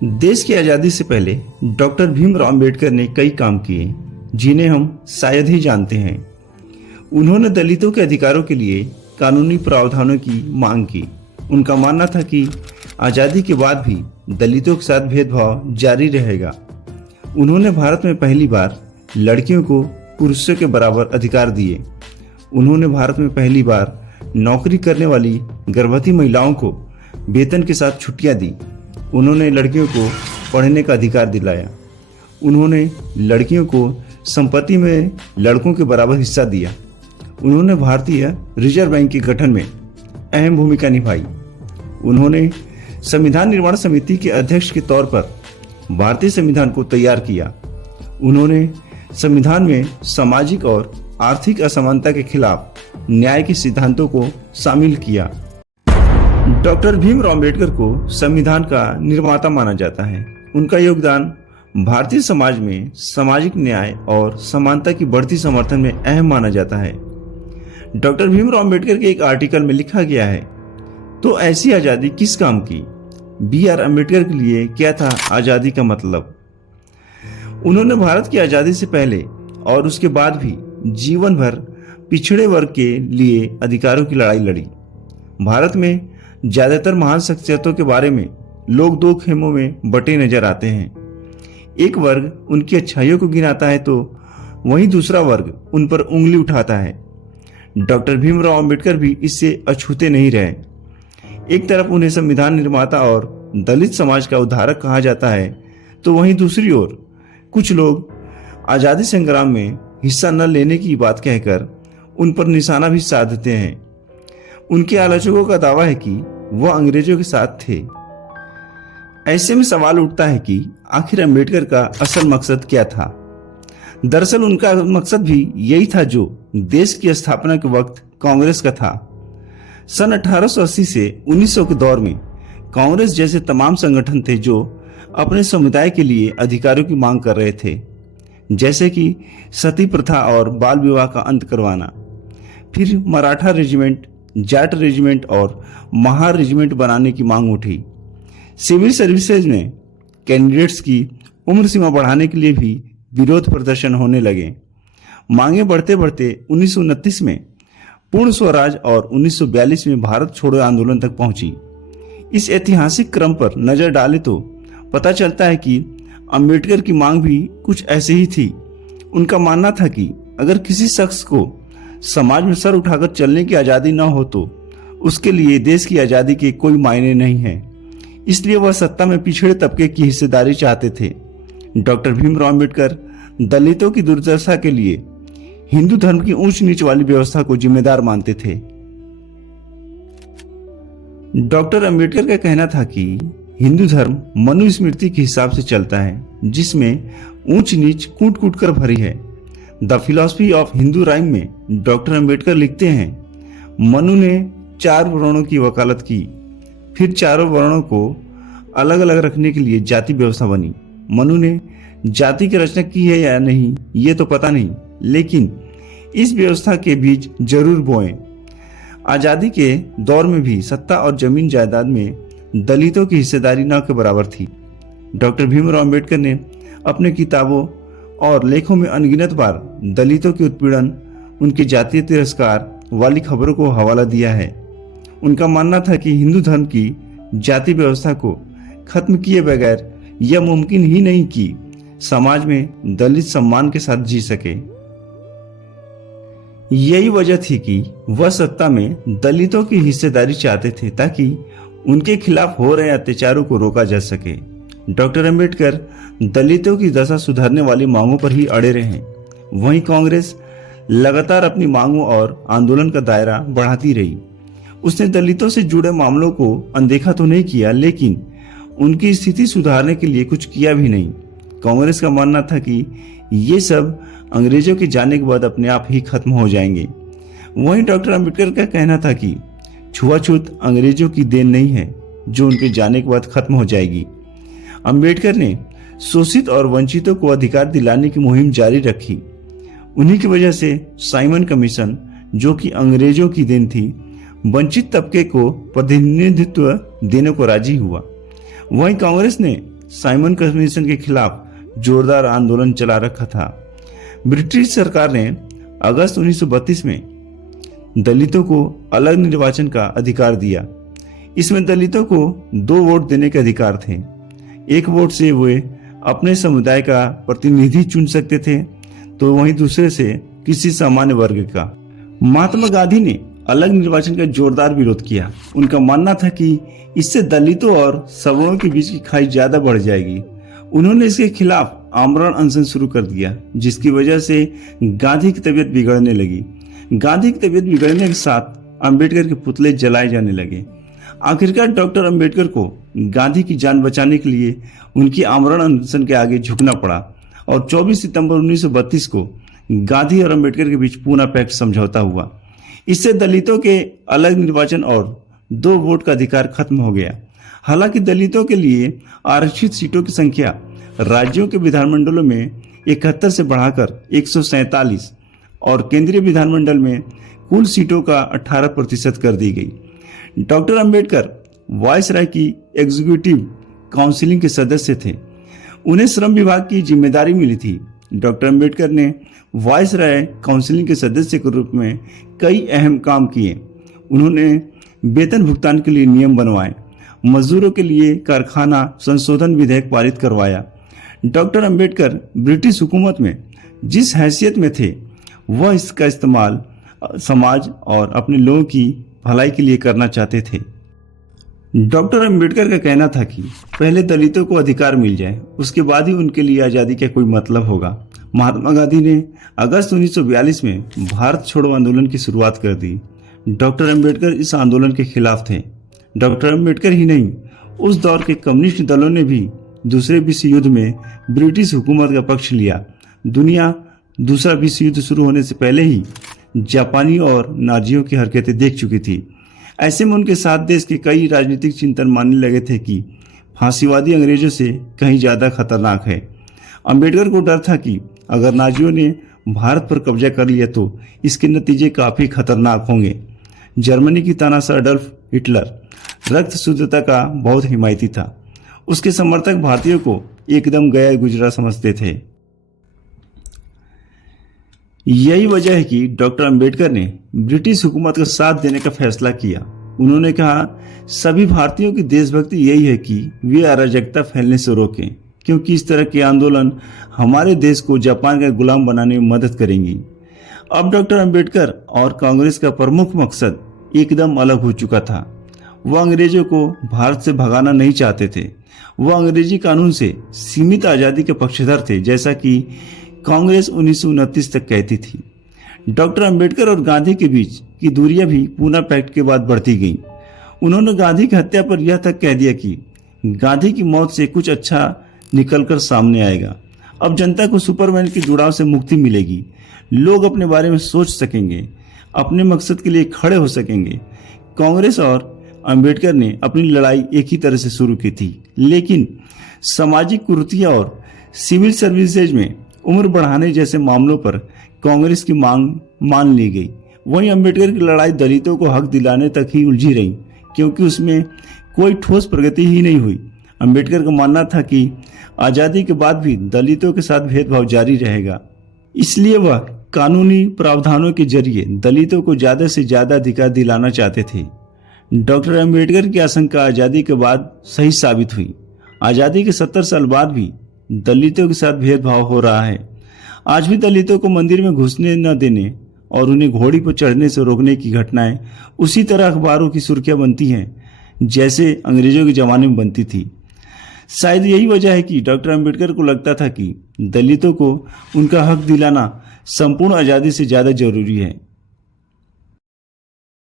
देश की आज़ादी से पहले डॉक्टर भीमराव अंबेडकर ने कई काम किए जिन्हें हम शायद ही जानते हैं। उन्होंने दलितों के अधिकारों के लिए कानूनी प्रावधानों की मांग की। उनका मानना था कि आज़ादी के बाद भी दलितों के साथ भेदभाव जारी रहेगा। उन्होंने भारत में पहली बार लड़कियों को पुरुषों के बराबर अधिकार दिए। उन्होंने भारत में पहली बार नौकरी करने वाली गर्भवती महिलाओं को वेतन के साथ छुट्टियां दी। उन्होंने लड़कियों को पढ़ने का अधिकार दिलाया। उन्होंने लड़कियों को संपत्ति में लड़कों के बराबर हिस्सा दिया। उन्होंने भारतीय रिजर्व बैंक के गठन में अहम भूमिका निभाई। उन्होंने संविधान निर्माण समिति के अध्यक्ष के तौर पर भारतीय संविधान को तैयार किया। उन्होंने संविधान में सामाजिक और आर्थिक असमानता के खिलाफ न्याय के सिद्धांतों को शामिल किया। डॉक्टर भीमराव अंबेडकर को संविधान का निर्माता माना जाता है। उनका योगदान भारतीय समाज में सामाजिक न्याय और समानता की बढ़ती समर्थन में अहम माना जाता है। डॉक्टर भीमराव अंबेडकर के एक आर्टिकल में लिखा गया है, तो ऐसी आज़ादी किस काम की? B.R. अंबेडकर के लिए क्या था आज़ादी का मतलब? उन्होंने भारत की आज़ादी से पहले और उसके बाद भी जीवन भर पिछड़े वर्ग के लिए अधिकारों की लड़ाई लड़ी। भारत में ज्यादातर महान शख्सियतों के बारे में लोग दो खेमों में बटे नजर आते हैं। एक वर्ग उनकी अच्छाइयों को गिनाता है तो वहीं दूसरा वर्ग उन पर उंगली उठाता है। डॉक्टर भीमराव अंबेडकर भी इससे अछूते नहीं रहे। एक तरफ उन्हें संविधान निर्माता और दलित समाज का उद्धारक कहा जाता है, तो वहीं दूसरी ओर कुछ लोग आज़ादी संग्राम में हिस्सा न लेने की बात कहकर उन पर निशाना भी साधते हैं। उनके आलोचकों का दावा है कि वह अंग्रेजों के साथ थे। ऐसे में सवाल उठता है कि आखिर अंबेडकर का असल मकसद क्या था? दरअसल उनका मकसद भी यही था जो देश की स्थापना के वक्त कांग्रेस का था। सन 1880 से 1900 के दौर में कांग्रेस जैसे तमाम संगठन थे जो अपने समुदाय के लिए अधिकारों की मांग कर रहे थे, जैसे कि सती प्रथा और बाल विवाह का अंत करवाना। फिर मराठा रेजिमेंट, जाट रेजिमेंट और महार रेजिमेंट बनाने की मांग उठी। सिविल सर्विसेज में कैंडिडेट्स की उम्र सीमा बढ़ाने के लिए भी विरोध प्रदर्शन होने लगे। मांगे बढ़ते बढ़ते 1929 में पूर्ण स्वराज और 1942 में भारत छोड़ो आंदोलन तक पहुंची। इस ऐतिहासिक क्रम पर नजर डाले तो पता चलता है कि अंबेडकर की मांग भी कुछ ऐसे ही थी। उनका मानना था कि अगर किसी शख्स को समाज में सर उठाकर चलने की आज़ादी न हो तो उसके लिए देश की आज़ादी के कोई मायने नहीं है। इसलिए वह सत्ता में पिछड़े तबके की हिस्सेदारी चाहते थे। डॉक्टर भीमराव अंबेडकर दलितों की दुर्दशा के लिए हिंदू धर्म की ऊंच नीच वाली व्यवस्था को जिम्मेदार मानते थे। डॉक्टर अंबेडकर का कहना था कि हिंदू धर्म मनुस्मृति के हिसाब से चलता है, जिसमें ऊंच नीच कूट कूट कर भरी है। The philosophy of Hindu rhyme में डॉक्टर अंबेडकर लिखते हैं, मनु ने 4 वर्णों की वकालत की, फिर चारों वर्णों को अलग अलग रखने के लिए जाति व्यवस्था बनी। मनु ने जाति की रचना की है या नहीं ये तो पता नहीं, लेकिन इस व्यवस्था के बीज जरूर बोएं। आज़ादी के दौर में भी सत्ता और जमीन जायदाद में दलितों की हिस्सेदारी न के बराबर थी। डॉक्टर भीमराव अंबेडकर ने अपने किताबों और लेखों में अनगिनत बार दलितों के उत्पीड़न, उनके जातीय तिरस्कार वाली खबरों को हवाला दिया है। उनका मानना था कि हिंदू धर्म की जाति व्यवस्था को खत्म किए बगैर यह मुमकिन ही नहीं कि समाज में दलित सम्मान के साथ जी सके। यही वजह थी कि वह सत्ता में दलितों की हिस्सेदारी चाहते थे ताकि उनके खिलाफ हो रहे अत्याचारों को रोका जा सके। डॉक्टर अंबेडकर दलितों की दशा सुधारने वाली मांगों पर ही अड़े रहे। वहीं कांग्रेस लगातार अपनी मांगों और आंदोलन का दायरा बढ़ाती रही। उसने दलितों से जुड़े मामलों को अनदेखा तो नहीं किया, लेकिन उनकी स्थिति सुधारने के लिए कुछ किया भी नहीं। कांग्रेस का मानना था कि ये सब अंग्रेजों के जाने के बाद अपने आप ही खत्म हो जाएंगे। वहीं डॉक्टर अंबेडकर का कहना था कि छुआछूत अंग्रेजों की देन नहीं है जो उनके जाने के बाद खत्म हो जाएगी। अंबेडकर ने शोषित और वंचितों को अधिकार दिलाने की मुहिम जारी रखी। उन्हीं की वजह से साइमन कमीशन, जो कि अंग्रेजों की देन थी, वंचित तबके को प्रतिनिधित्व देने को राजी हुआ। वहीं कांग्रेस ने साइमन कमीशन के खिलाफ जोरदार आंदोलन चला रखा था। ब्रिटिश सरकार ने अगस्त 1932 में दलितों को अलग निर्वाचन का अधिकार दिया। इसमें दलितों को 2 वोट देने के अधिकार थे। 1 वोट से वे अपने समुदाय का प्रतिनिधि चुन सकते थे, तो वहीं दूसरे से किसी सामान्य वर्ग का। महात्मा गांधी ने अलग निर्वाचन का जोरदार विरोध किया। उनका मानना था कि इससे दलितों और सवर्णों के बीच की खाई ज्यादा बढ़ जाएगी। उन्होंने इसके खिलाफ आमरण अनशन शुरू कर दिया, जिसकी वजह से गांधी की तबीयत बिगड़ने लगी। गांधी की तबीयत बिगड़ने के साथ अंबेडकर के पुतले जलाए जाने लगे। आखिरकार डॉक्टर अंबेडकर को गांधी की जान बचाने के लिए उनकी आमरण अनशन के आगे झुकना पड़ा और 24 सितंबर 1932 को गांधी और अंबेडकर के बीच पूना पैक्ट समझौता हुआ। इससे दलितों के अलग निर्वाचन और 2 वोट का अधिकार खत्म हो गया। हालांकि दलितों के लिए आरक्षित सीटों की संख्या राज्यों के विधानमंडलों में 71 से बढ़ाकर 147 और केंद्रीय विधानमंडल में कुल सीटों का 18% कर दी गई। डॉक्टर अंबेडकर वायसराय की एग्जीक्यूटिव काउंसिलिंग के सदस्य थे। उन्हें श्रम विभाग की जिम्मेदारी मिली थी। डॉक्टर अंबेडकर ने वायसराय काउंसिलिंग के सदस्य के रूप में कई अहम काम किए। उन्होंने वेतन भुगतान के लिए नियम बनवाए, मजदूरों के लिए कारखाना संशोधन विधेयक पारित करवाया। डॉक्टर अंबेडकर ब्रिटिश हुकूमत में जिस हैसियत में थे, वह इसका इस्तेमाल समाज और अपने लोगों की भलाई के लिए करना चाहते थे। डॉक्टर अंबेडकर का कहना था कि पहले दलितों को अधिकार मिल जाए, उसके बाद ही उनके लिए आज़ादी का कोई मतलब होगा। महात्मा गांधी ने अगस्त 1942 में भारत छोड़ो आंदोलन की शुरुआत कर दी। डॉक्टर अंबेडकर इस आंदोलन के खिलाफ थे। डॉक्टर अंबेडकर ही नहीं, उस दौर के कम्युनिस्ट दलों ने भी दूसरे विश्व युद्ध में ब्रिटिश हुकूमत का पक्ष लिया। दुनिया दूसरा विश्व युद्ध शुरू होने से पहले ही जापानी और नाजियों की हरकतें देख चुकी थी। ऐसे में उनके साथ देश के कई राजनीतिक चिंतन मानने लगे थे कि फांसीवादी अंग्रेजों से कहीं ज़्यादा खतरनाक है। अंबेडकर को डर था कि अगर नाजियों ने भारत पर कब्जा कर लिया तो इसके नतीजे काफ़ी खतरनाक होंगे। जर्मनी की तानाशाह अडल्फ हिटलर रक्त शुद्धता का बहुत हिमायती था। उसके समर्थक भारतीयों को एकदम गया गुजरा समझते थे। यही वजह है कि डॉक्टर अंबेडकर ने ब्रिटिश हुकूमत का साथ देने का फैसला किया। उन्होंने कहा, सभी भारतीयों की देशभक्ति यही है कि वे अराजकता फैलने से रोकें, क्योंकि इस तरह के आंदोलन हमारे देश को जापान का गुलाम बनाने में मदद करेंगी। अब डॉक्टर अंबेडकर और कांग्रेस का प्रमुख मकसद एकदम अलग हो चुका था। वह अंग्रेजों को भारत से भगाना नहीं चाहते थे। वह अंग्रेजी कानून से सीमित आज़ादी के पक्षधर थे, जैसा कि कांग्रेस 1929 तक कहती थी। डॉक्टर अंबेडकर और गांधी के बीच की दूरियां भी पूना पैक्ट के बाद बढ़ती गईं। उन्होंने गांधी की हत्या पर यह तक कह दिया कि गांधी की मौत से कुछ अच्छा निकलकर सामने आएगा। अब जनता को सुपरमैन के जुड़ाव से मुक्ति मिलेगी। लोग अपने बारे में सोच सकेंगे, अपने मकसद के लिए खड़े हो सकेंगे। कांग्रेस और अंबेडकर ने अपनी लड़ाई एक ही तरह से शुरू की थी, लेकिन सामाजिक कुरीतियां और सिविल सर्विसेज में उम्र बढ़ाने जैसे मामलों पर कांग्रेस की मांग मान ली गई। वहीं अंबेडकर की लड़ाई दलितों को हक दिलाने तक ही उलझी रही, क्योंकि उसमें कोई ठोस प्रगति ही नहीं हुई। अंबेडकर का मानना था कि आज़ादी के बाद भी दलितों के साथ भेदभाव जारी रहेगा, इसलिए वह कानूनी प्रावधानों के जरिए दलितों को ज़्यादा से ज़्यादा अधिकार दिलाना चाहते थे। डॉक्टर अंबेडकर की आशंका आज़ादी के बाद सही साबित हुई। आज़ादी के 70 साल बाद भी दलितों के साथ भेदभाव हो रहा है। आज भी दलितों को मंदिर में घुसने न देने और उन्हें घोड़ी पर चढ़ने से रोकने की घटनाएं उसी तरह अखबारों की सुर्खियां बनती हैं जैसे अंग्रेजों के ज़माने में बनती थी। शायद यही वजह है कि डॉक्टर अंबेडकर को लगता था कि दलितों को उनका हक दिलाना संपूर्ण आज़ादी से ज़्यादा जरूरी है।